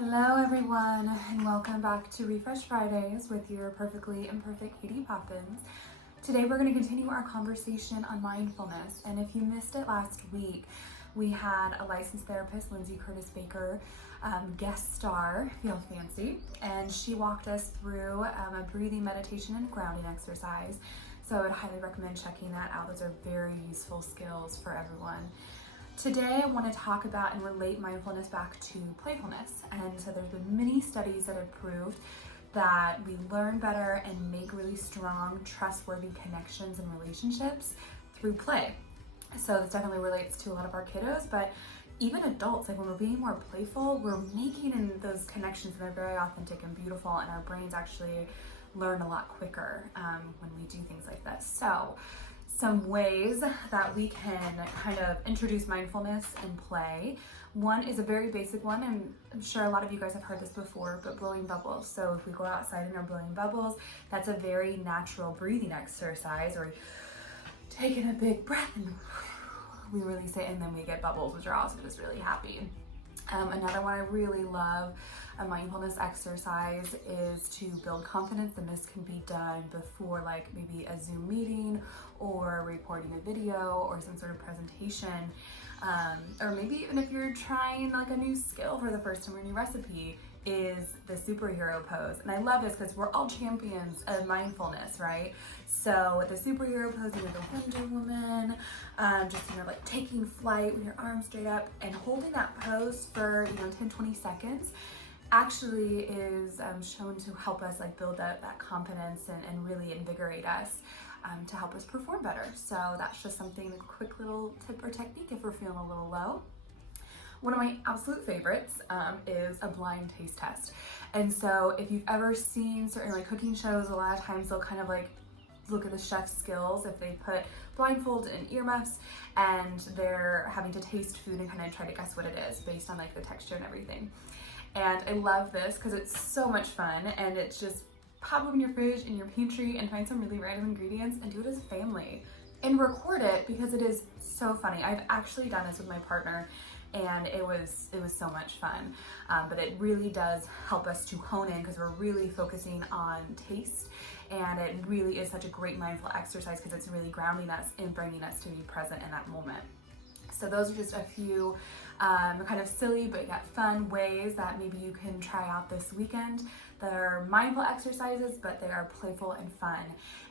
Hello everyone, and welcome back to Refresh Fridays with your perfectly imperfect Katie Poppins. Today we're going to continue our conversation on mindfulness, and if you missed it last week, we had a licensed therapist, Lindsay Curtis Baker, guest star, feel fancy, and she walked us through a breathing meditation and grounding exercise. So I would highly recommend checking that out. Those are very useful skills for everyone. Today I want to talk about and relate mindfulness back to playfulness. And so there's been many studies that have proved that we learn better and make really strong, trustworthy connections and relationships through play. So this definitely relates to a lot of our kiddos, but even adults, like when we're being more playful, we're making those connections and they're very authentic and beautiful, and our brains actually learn a lot quicker when we do things like this. So some ways that we can kind of introduce mindfulness and play. One is a very basic one, and I'm sure a lot of you guys have heard this before, but blowing bubbles. So if we go outside and are blowing bubbles, that's a very natural breathing exercise, or taking a big breath and we release it and then we get bubbles, which are also just really happy. Another one I really love, a mindfulness exercise, is to build confidence, and this can be done before like maybe a Zoom meeting or recording a video or some sort of presentation, or maybe even if you're trying like a new skill for the first time or a new recipe, is the superhero pose. And I love this because we're all champions of mindfulness, right? So with the superhero pose, you know, the Wonder Woman, just, you know, like taking flight with your arms straight up and holding that pose for, 10-20 seconds actually is shown to help us like build up that confidence and really invigorate us to help us perform better. So that's just something, a quick little tip or technique if we're feeling a little low. One of my absolute favorites is a blind taste test. And so if you've ever seen certain like cooking shows, a lot of times they'll kind of like look at the chef's skills if they put blindfold and earmuffs and they're having to taste food and kind of try to guess what it is based on like the texture and everything. And I love this because it's so much fun, and it's just pop open your fridge in your pantry and find some really random ingredients and do it as a family and record it because it is so funny. I've actually done this with my partner, and it was so much fun, but it really does help us to hone in because we're really focusing on taste, and it really is such a great mindful exercise because it's really grounding us and bringing us to be present in that moment. So those are just a few kind of silly but yet fun ways that maybe you can try out this weekend. They're mindful exercises, but they are playful and fun.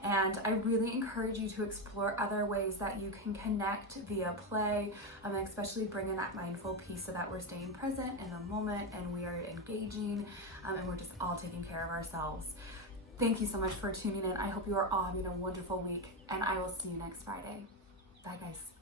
And I really encourage you to explore other ways that you can connect via play, especially bring in that mindful piece so that we're staying present in the moment and we are engaging, and we're just all taking care of ourselves. Thank you so much for tuning in. I hope you are all having a wonderful week, and I will see you next Friday. Bye guys.